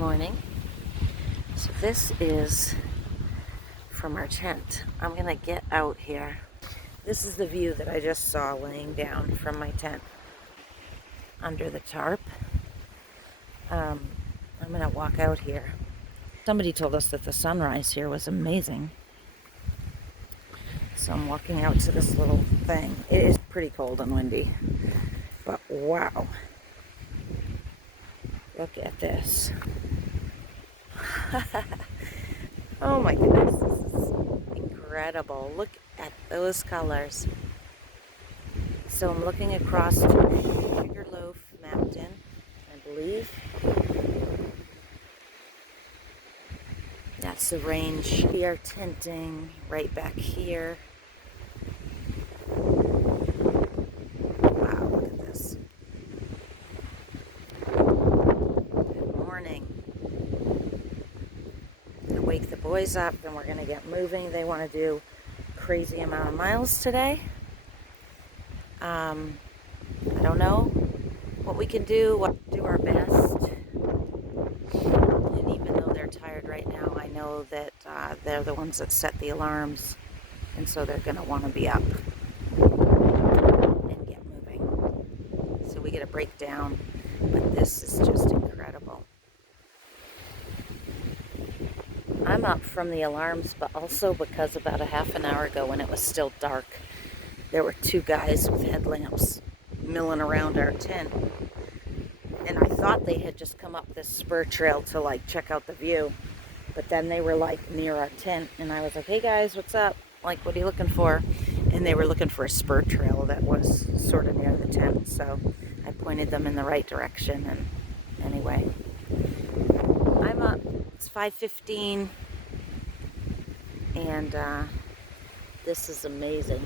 morning. So this is from our tent. I'm gonna get out here. This is the view that I just saw laying down from my tent under the tarp. I'm gonna walk out here. Somebody told us that the sunrise here was amazing. So I'm walking out to this little thing. It is pretty cold and windy, but wow. Look at this. Oh my goodness, this is incredible. Look at those colors. So I'm looking across to Bigelows Mountain, I believe. That's the range. We are tenting right back here. Wow, look at this. Good morning. Gonna wake the boys up and we're gonna get moving. They want to do a crazy amount of miles today. I don't know what we can do. Do our best. And even though they're tired right now, I know that they're the ones that set the alarms, and so they're gonna want to be up and get moving. So we get a breakdown, but this is just incredible. I'm up from the alarms, but also because about a half an hour ago when it was still dark, there were two guys with headlamps milling around our tent. And I thought they had just come up this spur trail to like check out the view. But then they were like near our tent and I was like, hey guys, what's up? Like, what are you looking for? And they were looking for a spur trail that was sort of near the tent. So I pointed them in the right direction, and anyway. I'm up, it's 5:15 and this is amazing.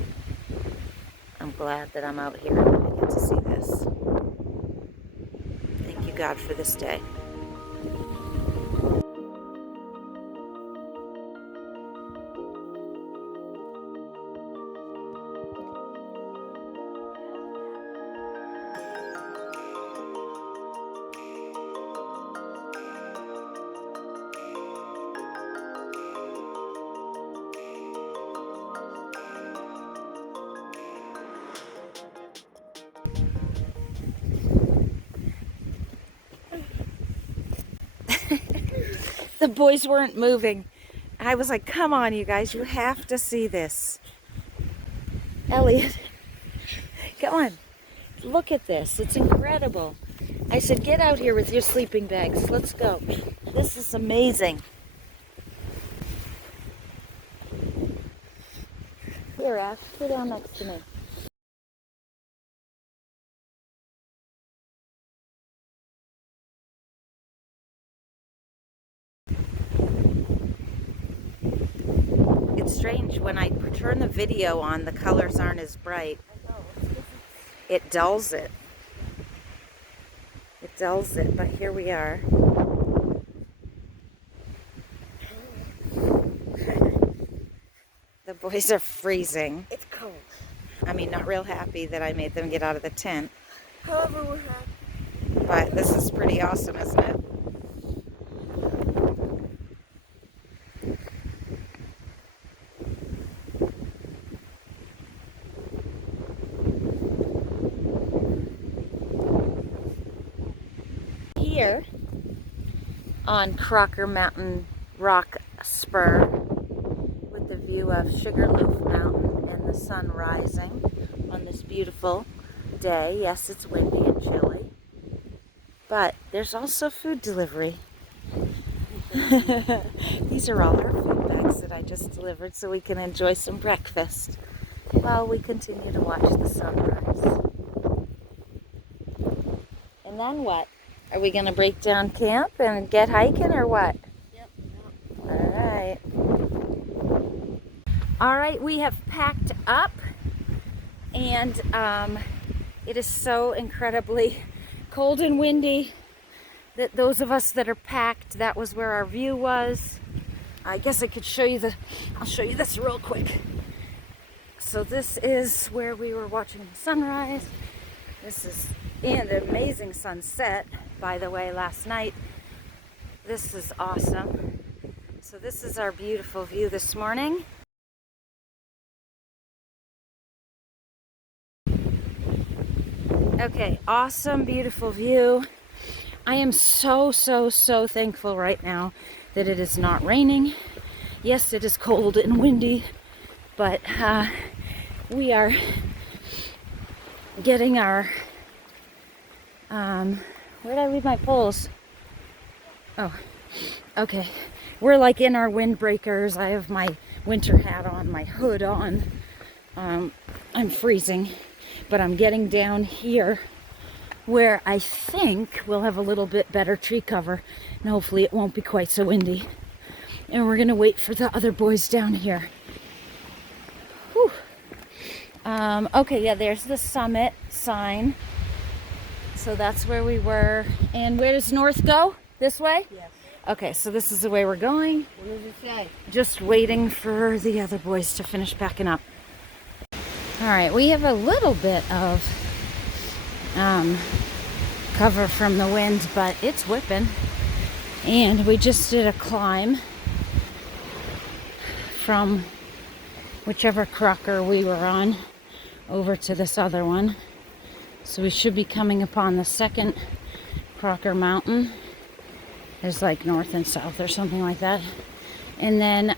I'm glad that I'm out here and I get to see this. Thank you, God, for this day. The boys weren't moving. I was like, come on, you guys, you have to see this. Elliot, come on, look at this. It's incredible. I said, get out here with your sleeping bags. Let's go. This is amazing. Here, Ash, sit down next to me. It's strange, when I turn the video on, the colors aren't as bright. It dulls it. It dulls it, but here we are. The boys are freezing. It's cold. I mean, not real happy that I made them get out of the tent. However, we're happy. But this is pretty awesome, isn't it? Here on Crocker Mountain Rock Spur with the view of Sugarloaf Mountain and the sun rising on this beautiful day. Yes, it's windy and chilly, but there's also food delivery. These are all our food bags that I just delivered so we can enjoy some breakfast while we continue to watch the sunrise. And then what? Are we going to break down camp and get hiking or what? Yep. All right. All right, we have packed up, and it is so incredibly cold and windy that those of us that are packed, that was where our view was. I guess I could show you I'll show you this real quick. So this is where we were watching the sunrise. This is an amazing sunset, by the way, last night. This is awesome. So this is our beautiful view this morning. Okay, awesome, beautiful view. I am so thankful right now that it is not raining. Yes, it is cold and windy, but we are getting our, where did I leave my poles? Oh, okay. We're like in our windbreakers. I have my winter hat on, my hood on. I'm freezing, but I'm getting down here where I think we'll have a little bit better tree cover, and hopefully it won't be quite so windy. And we're gonna wait for the other boys down here. Whew. Okay, yeah, there's the summit sign. So that's where we were. And where does north go? This way? Yes. Okay, so this is the way we're going. What does it say? Just waiting for the other boys to finish packing up. All right, we have a little bit of cover from the wind, but it's whipping. And we just did a climb from whichever Crocker we were on over to this other one. So we should be coming upon the second Crocker mountain. There's like north and south or something like that. And then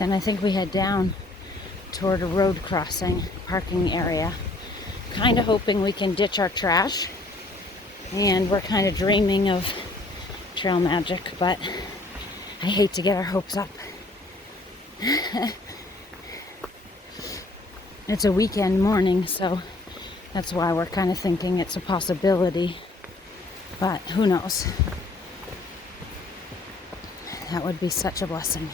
I think we head down toward a road crossing parking area. Kind of hoping we can ditch our trash. And we're kind of dreaming of trail magic, but I hate to get our hopes up. It's a weekend morning, so that's why we're kind of thinking it's a possibility, but who knows? That would be such a blessing.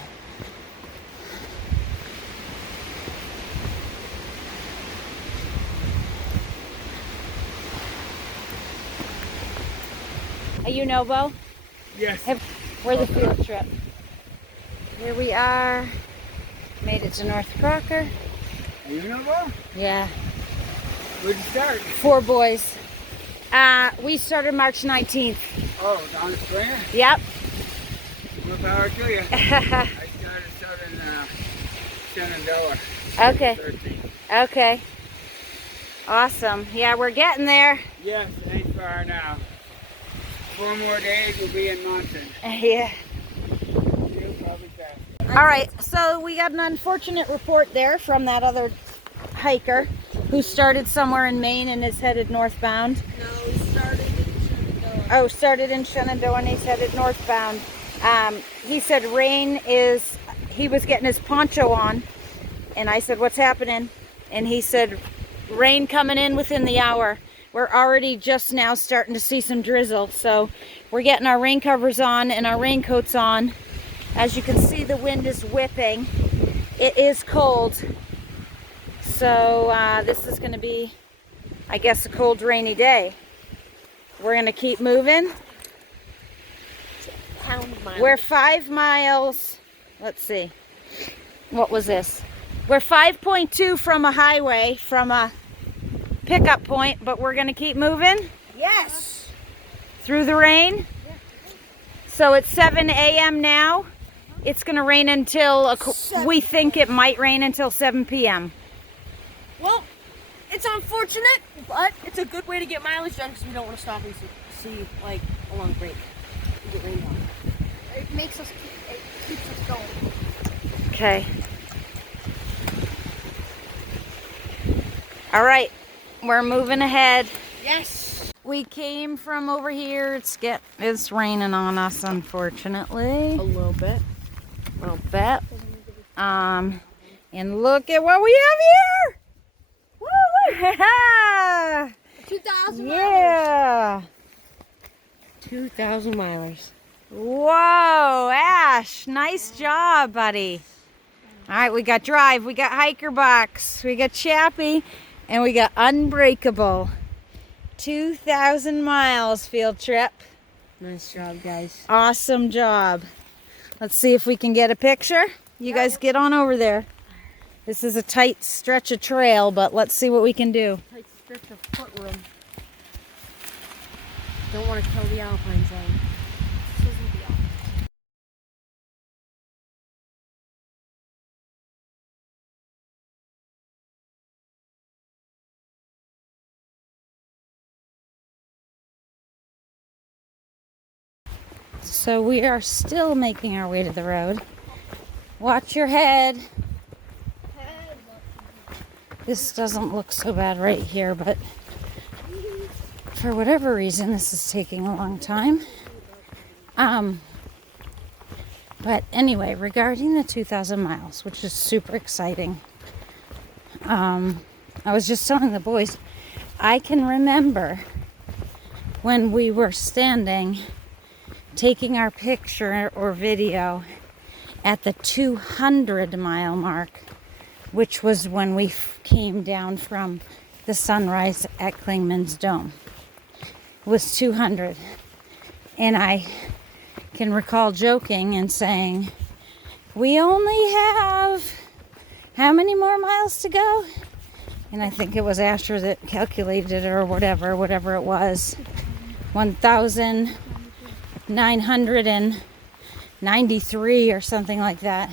You know, Bo? Yes. We're the field trip. Here we are. Made it to North Crocker. You know what? Yeah. Where'd you start? 4 boys. We started March 19th. Oh, down the Springer? Yep. More power to you. I started Shenandoah. Okay. 13. Okay. Awesome. Yeah, we're getting there. Yes, it ain't far now. 4 more days we'll be in Monson. Yeah. You'll probably pass. All right, so we got an unfortunate report there from that other hiker who started somewhere in Maine and is headed northbound. No, we started in Shenandoah. Oh, started in Shenandoah and he's headed northbound. He said he was getting his poncho on, and I said, what's happening? And he said, rain coming in within the hour. We're already just now starting to see some drizzle, so we're getting our rain covers on and our raincoats on. As you can see, the wind is whipping. It is cold. So this is going to be, I guess, a cold, rainy day. We're going to keep moving. We're 5 miles. Let's see. What was this? We're 5.2 from a highway, from a pickup point, but we're going to keep moving. Yes. Through the rain. So it's 7 a.m. now. It's going to rain until, we think it might rain until 7 p.m. Well, it's unfortunate, but it's a good way to get mileage done because we don't want to stop and see like a long break. We get rained on. It keeps us going. Okay. All right, we're moving ahead. Yes. We came from over here. It's raining on us, unfortunately. A little bit. A little bit. And look at what we have here. Woo! 2,000 milers. Yeah. 2,000 milers. Whoa, Ash, nice job, buddy. All right, we got Drive, we got Hiker Box, we got Chappie, and we got Unbreakable. 2,000 miles field trip. Nice job, guys. Awesome job. Let's see if we can get a picture. You guys get on over there. This is a tight stretch of trail, but let's see what we can do. Tight stretch of foot room. Don't want to kill the alpine zone. This isn't the alpine. So we are still making our way to the road. Watch your head. This doesn't look so bad right here, but for whatever reason, this is taking a long time. But anyway, regarding the 2,000 miles, which is super exciting, I was just telling the boys, I can remember when we were standing, taking our picture or video at the 200-mile mark, which was when we came down from the sunrise at Klingman's Dome. It was 200. And I can recall joking and saying, we only have how many more miles to go? And I think it was Asher that calculated it, or whatever it was. 1,993 or something like that.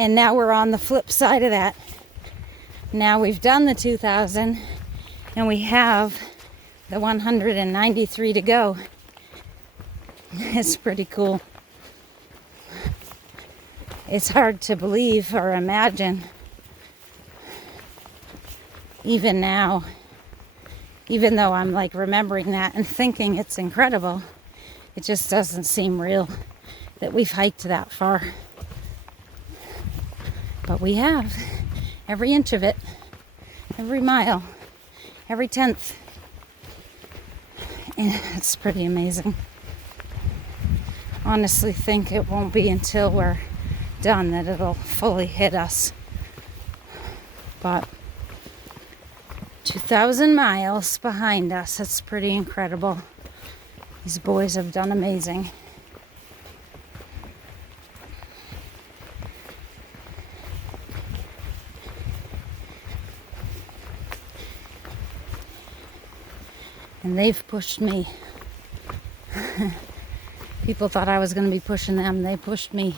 And now we're on the flip side of that. Now we've done the 2,000 and we have the 193 to go. It's pretty cool. It's hard to believe or imagine, even now, even though I'm like remembering that and thinking it's incredible, it just doesn't seem real that we've hiked that far. But we have, every inch of it, every mile, every tenth. And it's pretty amazing. Honestly think it won't be until we're done that it'll fully hit us. But 2,000 miles behind us, it's pretty incredible. These boys have done amazing. And they've pushed me. People thought I was going to be pushing them. They pushed me.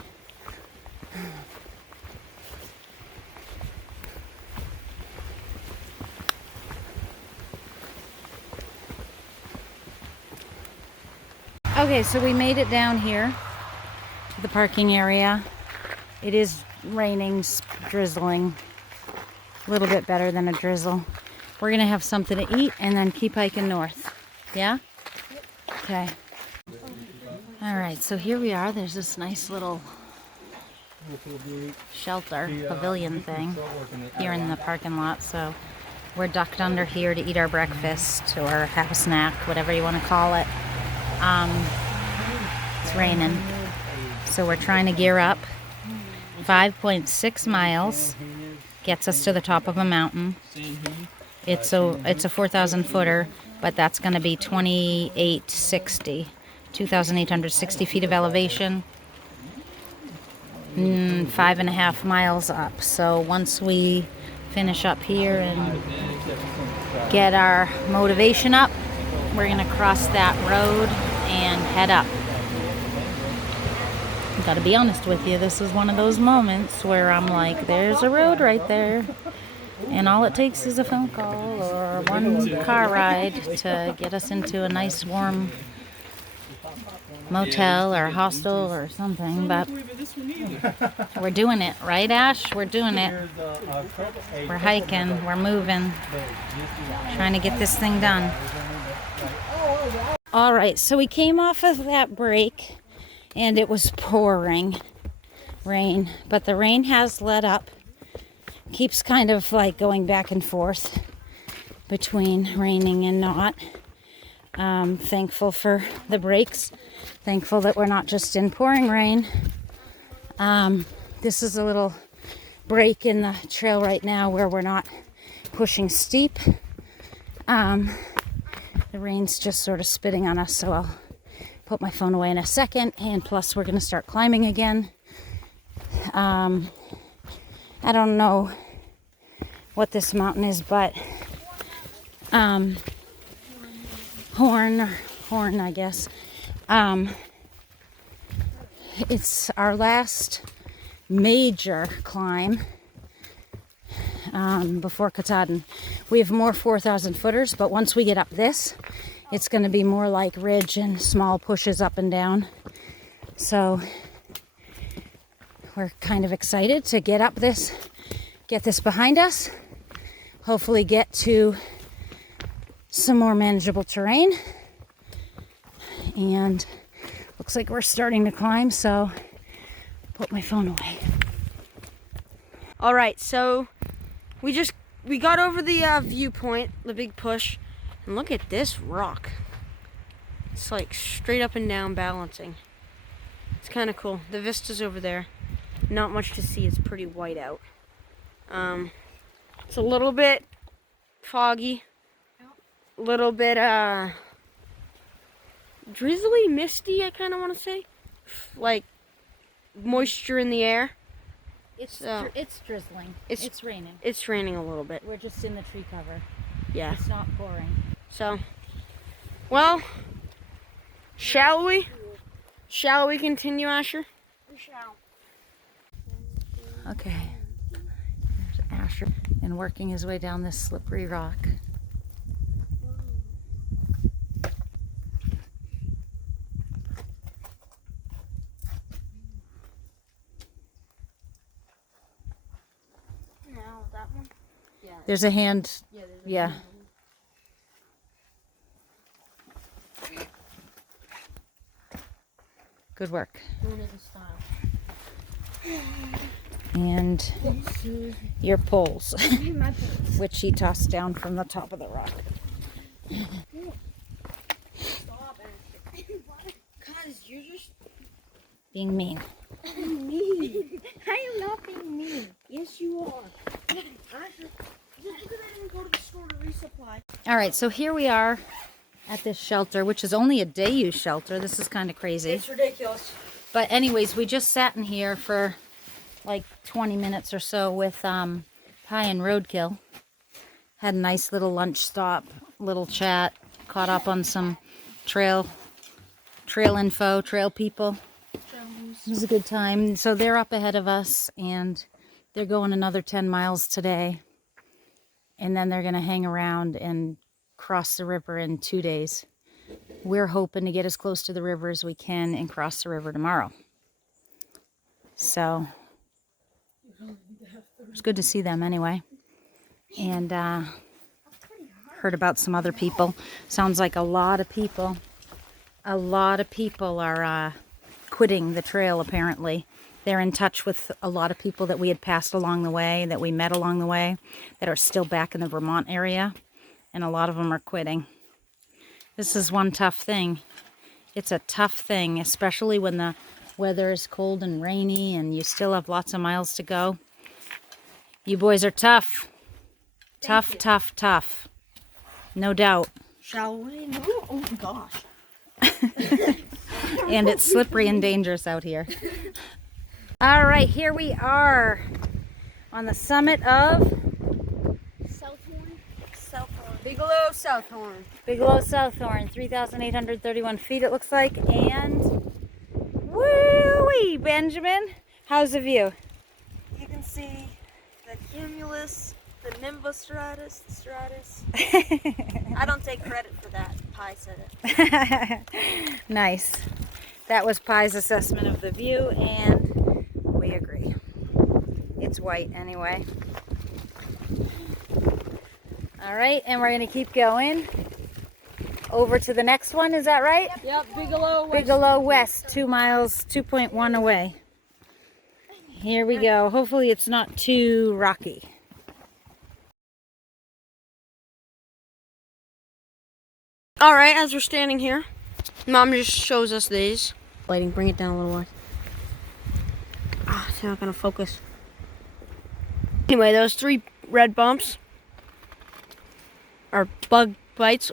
Okay, so we made it down here to the parking area. It is raining, drizzling. A little bit better than a drizzle. We're going to have something to eat and then keep hiking north. Yeah? Okay. All right, so here we are. There's this nice little shelter, pavilion thing here in the parking lot. So we're ducked under here to eat our breakfast or have a snack, whatever you want to call it. It's raining. So we're trying to gear up. 5.6 miles gets us to the top of a mountain. It's a 4,000 footer, but that's going to be 2,860 feet of elevation, 5.5 miles up. So once we finish up here and get our motivation up, we're going to cross that road and head up. I've got to be honest with you, this is one of those moments where I'm like, there's a road right there. And all it takes is a phone call or one car ride to get us into a nice warm motel or hostel or something. But we're doing it, right, Ash? We're doing it. We're hiking, we're moving, trying to get this thing done. All right, so we came off of that break and it was pouring rain, but the rain has let up. Keeps kind of like going back and forth between raining and not. Thankful for the breaks. Thankful that we're not just in pouring rain. This is a little break in the trail right now where we're not pushing steep. The rain's just sort of spitting on us, so I'll put my phone away in a second. And plus we're going to start climbing again. I don't know what this mountain is, but Horn, I guess. It's our last major climb before Katahdin. We have more 4,000 footers, but once we get up this, it's going to be more like ridge and small pushes up and down. So we're kind of excited to get up this, get this behind us, hopefully get to some more manageable terrain. And looks like we're starting to climb, so put my phone away. All right, so we got over the viewpoint, the big push, and look at this rock. It's like straight up and down balancing. It's kind of cool. The vista's over there. Not much to see. It's pretty white out. It's a little bit foggy, a little bit drizzly, misty, I kind of want to say, like moisture in the air. It's drizzling. It's raining. It's raining a little bit. We're just in the tree cover. Yeah. It's not pouring. So, well, shall we? Shall we continue, Asher? We shall. Okay. There's Asher and working his way down this slippery rock. Now that one. Yeah. There's a hand. Yeah. Good work. And your poles, which he tossed down from the top of the rock. Stop, Cause you're just Being mean. mean. I am not being mean. Yes, you are. Asher, just because I didn't go to the store to resupply. All right, so here we are at this shelter, which is only a day use shelter. This is kind of crazy. It's ridiculous. But anyways, we just sat in here for like 20 minutes or so with Pie and Roadkill. Had a nice little lunch stop, little chat, caught up on some trail info, trail people. It was a good time. So they're up ahead of us, and they're going another 10 miles today. And then they're going to hang around and cross the river in 2 days. We're hoping to get as close to the river as we can and cross the river tomorrow. So it's good to see them anyway. And heard about some other people. Sounds like a lot of people are quitting the trail apparently. They're in touch with a lot of people that we had passed along the way, that we met along the way, that are still back in the Vermont area. And a lot of them are quitting. This is one tough thing. It's a tough thing, especially when the weather is cold and rainy and you still have lots of miles to go. You boys are tough. Tough. No doubt. Shall we? No. Oh gosh. And it's slippery and dangerous out here. All right, here we are on the summit of Bigelow, South Horn. Bigelow, South Horn, 3,831 feet it looks like, and woo-wee, Benjamin. How's the view? You can see the cumulus, the nimbus stratus, the stratus. I don't take credit for that. Pi said it. Nice. That was Pi's assessment of the view, and we agree. It's white anyway. All right, and we're going to keep going over to the next one. Is that right? Yep, Bigelow West. Bigelow West, 2 miles, 2.1 away. Here we go. Hopefully it's not too rocky. All right, as we're standing here, Mom just shows us these. Lighting, bring it down a little more. It's not going to focus. Anyway, those 3 red bumps are bug bites,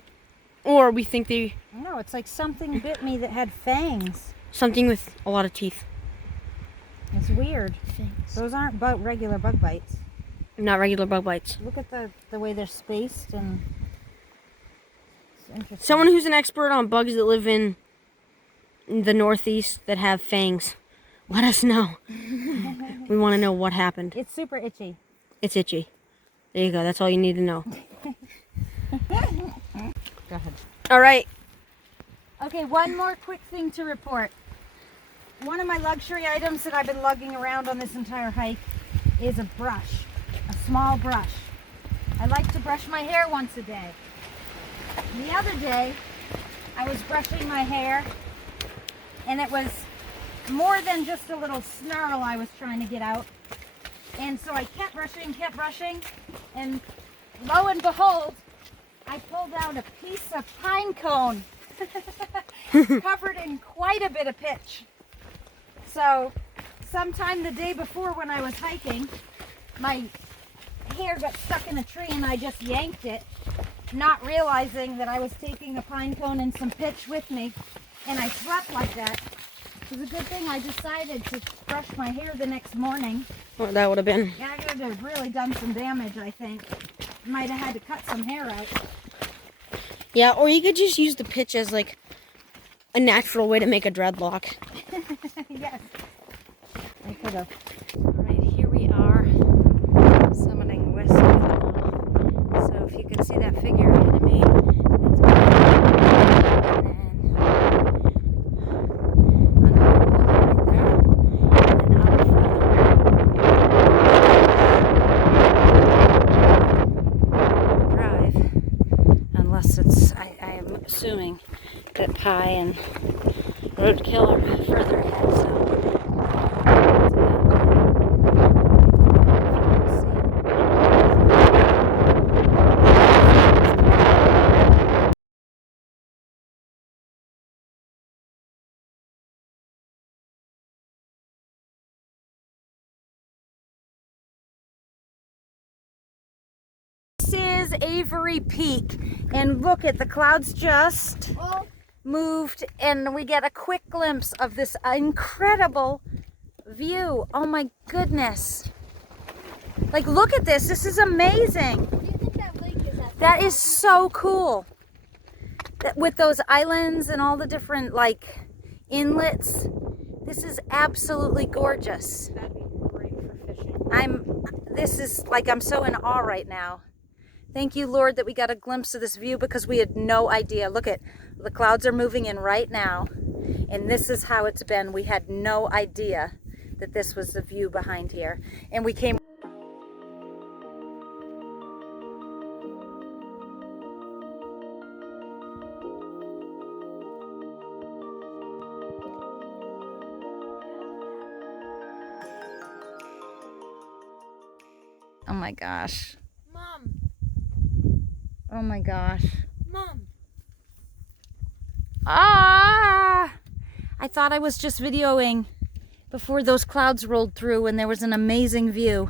or we think they... No, it's like something bit me that had fangs. Something with a lot of teeth. It's weird. Fangs. Those aren't regular bug bites. Not regular bug bites. Look at the way they're spaced, and interesting. Someone who's an expert on bugs that live in the Northeast that have fangs. Let us know. We want to know what happened. It's super itchy. It's itchy. There you go. That's all you need to know. Go ahead. All right. Okay, one more quick thing to report. One of my luxury items that I've been lugging around on this entire hike is a brush, a small brush. I like to brush my hair once a day. The other day, I was brushing my hair, and it was more than just a little snarl I was trying to get out. And so I kept brushing, and lo and behold, I pulled out a piece of pine cone covered in quite a bit of pitch. So sometime the day before when I was hiking, my hair got stuck in a tree and I just yanked it, not realizing that I was taking a pine cone and some pitch with me, and I slept like that. It was a good thing I decided to brush my hair the next morning. Well, that would have been. Yeah, I could have really done some damage, I think. Might have had to cut some hair out. Yeah, or you could just use the pitch as like a natural way to make a dreadlock. Yes, I could have. All right, here we are, summiting west of the wall. So if you can see that figure ahead of me, that's unless it's, I am assuming that Pie and Roadkill are further ahead, so this is Avery Peak, and look at the clouds just moved, and we get a quick glimpse of this incredible view. Oh my goodness. Like, look at this. This is amazing. Do you think that lake is at That is so cool. With those islands and all the different, like, inlets. This is absolutely gorgeous. That'd be great for fishing. I'm so in awe right now. Thank you, Lord, that we got a glimpse of this view, because we had no idea. Look at, the clouds are moving in right now, and this is how it's been. We had no idea that this was the view behind here. And we came. Oh my gosh. Mom, Oh my gosh. Mom. Ah! I thought I was just videoing before those clouds rolled through and there was an amazing view.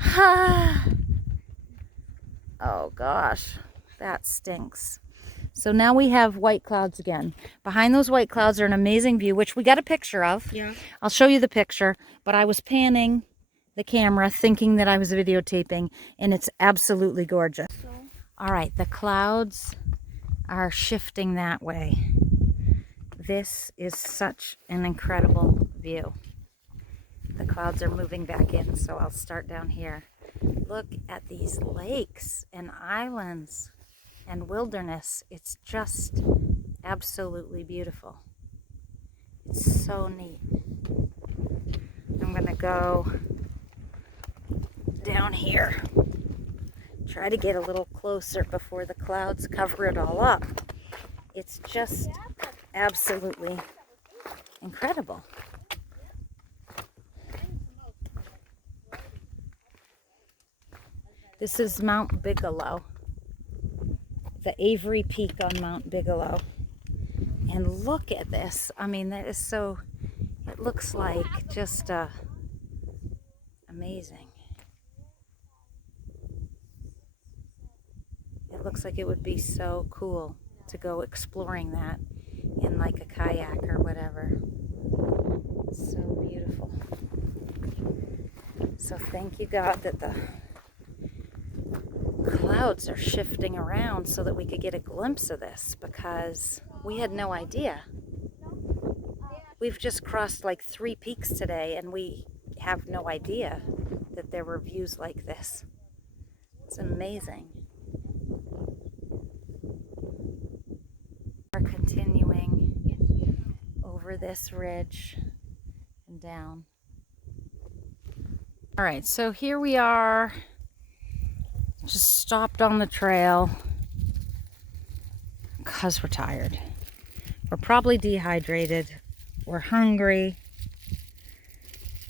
Ah. Oh gosh, that stinks. So now we have white clouds again. Behind those white clouds are an amazing view, which we got a picture of. Yeah. I'll show you the picture, but I was panning the camera thinking that I was videotaping, and it's absolutely gorgeous. All right, the clouds are shifting that way. This is such an incredible view. The clouds are moving back in, so I'll start down here. Look at these lakes and islands and wilderness. It's just absolutely beautiful. It's so neat. I'm gonna go down here. Try to get a little closer before the clouds cover it all up. It's just absolutely incredible. This is Mount Bigelow, the Avery Peak on Mount Bigelow. And look at this. I mean, that is so, it looks like just amazing. It looks like it would be so cool to go exploring that in like a kayak or whatever. It's so beautiful. So thank you, God, that the clouds clouds are shifting around so that we could get a glimpse of this, because we had no idea. We've just crossed like 3 peaks today and we have no idea that there were views like this. It's amazing. We're continuing over this ridge and down. All right, so here we are, just stopped on the trail because we're tired. We're probably dehydrated. We're hungry.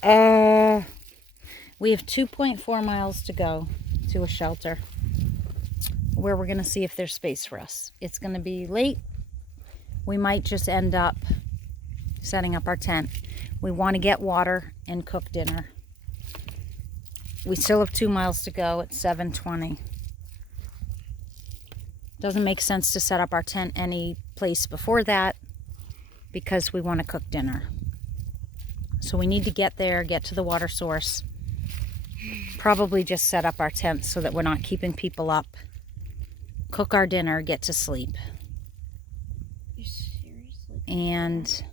We have 2.4 miles to go to a shelter where we're gonna see if there's space for us. It's gonna be late. We might just end up setting up our tent. We want to get water and cook dinner. We still have 2 miles to go at 7:20. Doesn't make sense to set up our tent any place before that because we want to cook dinner. So we need to get there, get to the water source, probably just set up our tent so that we're not keeping people up, cook our dinner, get to sleep. Seriously? And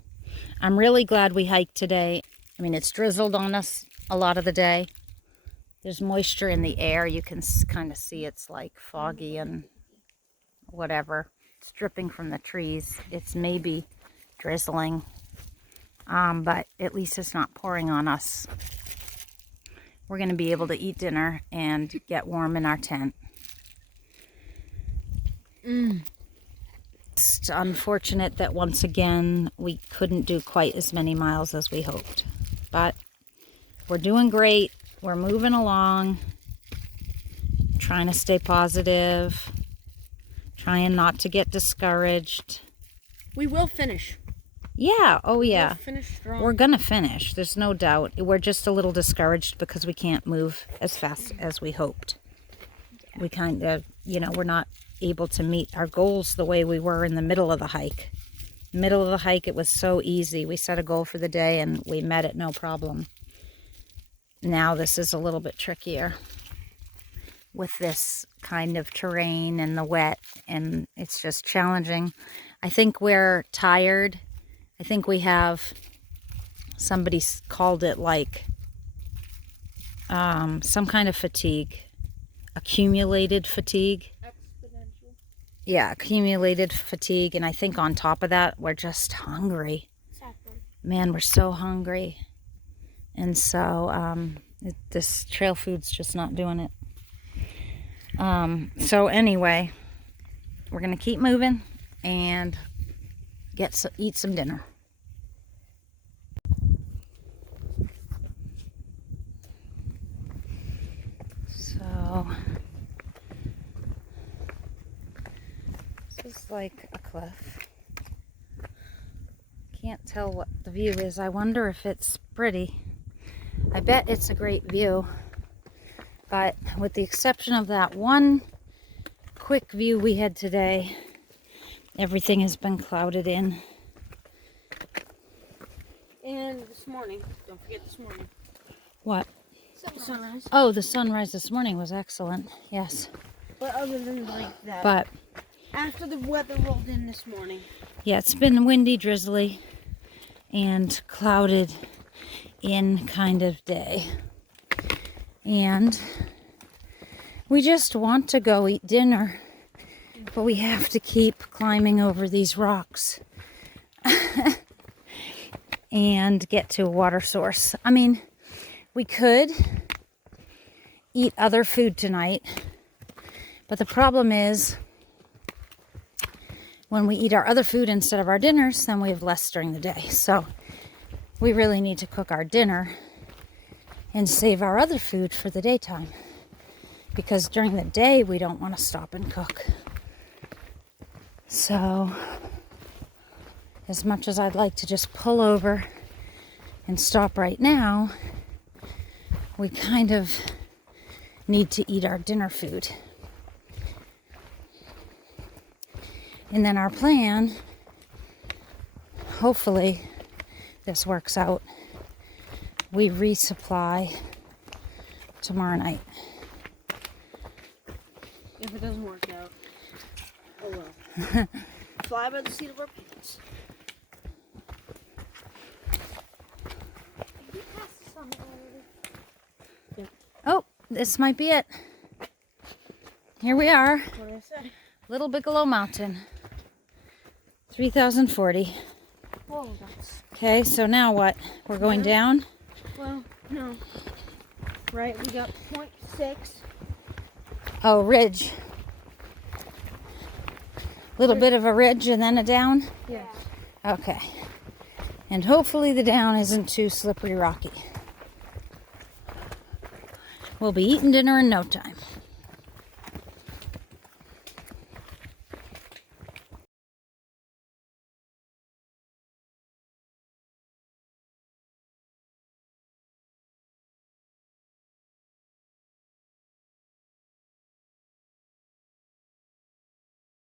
I'm really glad we hiked today. I mean, it's drizzled on us a lot of the day. There's moisture in the air. You can kind of see it's like foggy and whatever. It's dripping from the trees. It's maybe drizzling, but at least it's not pouring on us. We're going to be able to eat dinner and get warm in our tent. It's unfortunate that once again we couldn't do quite as many miles as we hoped, but we're doing great. We're moving along, trying to stay positive, trying not to get discouraged. We will finish. Yeah, oh yeah. We'll finish strong. We're gonna finish, there's no doubt. We're just a little discouraged because we can't move as fast as we hoped. We kind of, we're not able to meet our goals the way we were in the middle of the hike. Middle of the hike, it was so easy. We set a goal for the day and we met it no problem. Now this is a little bit trickier with this kind of terrain and the wet, and it's just challenging. I think we're tired. I think we have, somebody called it like some kind of fatigue, accumulated fatigue. Exponential. Yeah, accumulated fatigue, and I think on top of that, we're just hungry. Exactly. Man, we're so hungry. And so this trail food's just not doing it. So anyway, we're going to keep moving and eat some dinner. So this is like a cliff. Can't tell what the view is. I wonder if it's pretty. I bet it's a great view, but with the exception of that one quick view we had today, everything has been clouded in. And this morning, don't forget this morning. What? Sunrise. Oh, the sunrise this morning was excellent. Yes. But other than like that, But after the weather rolled in this morning. yeah, it's been windy, drizzly, and clouded in kind of day. And we just want to go eat dinner, but we have to keep climbing over these rocks and get to a water source. I mean, we could eat other food tonight, but the problem is when we eat our other food instead of our dinners, then we have less during the day. So we really need to cook our dinner and save our other food for the daytime, because during the day we don't want to stop and cook. So as much as I'd like to just pull over and stop right now, we kind of need to eat our dinner food. And then our plan, hopefully this works out, we resupply tomorrow night. If it doesn't work out, oh well. Fly by the seat of our pants. Oh, this might be it. Here we are. What did I say? Little Bigelow Mountain. 3,040. Whoa, that's... Okay, so now what? We're going down? Well, no. Right, we got 0.6. Oh, ridge. Little bit of a ridge and then a down? Yes. Okay. And hopefully the down isn't too slippery rocky. We'll be eating dinner in no time.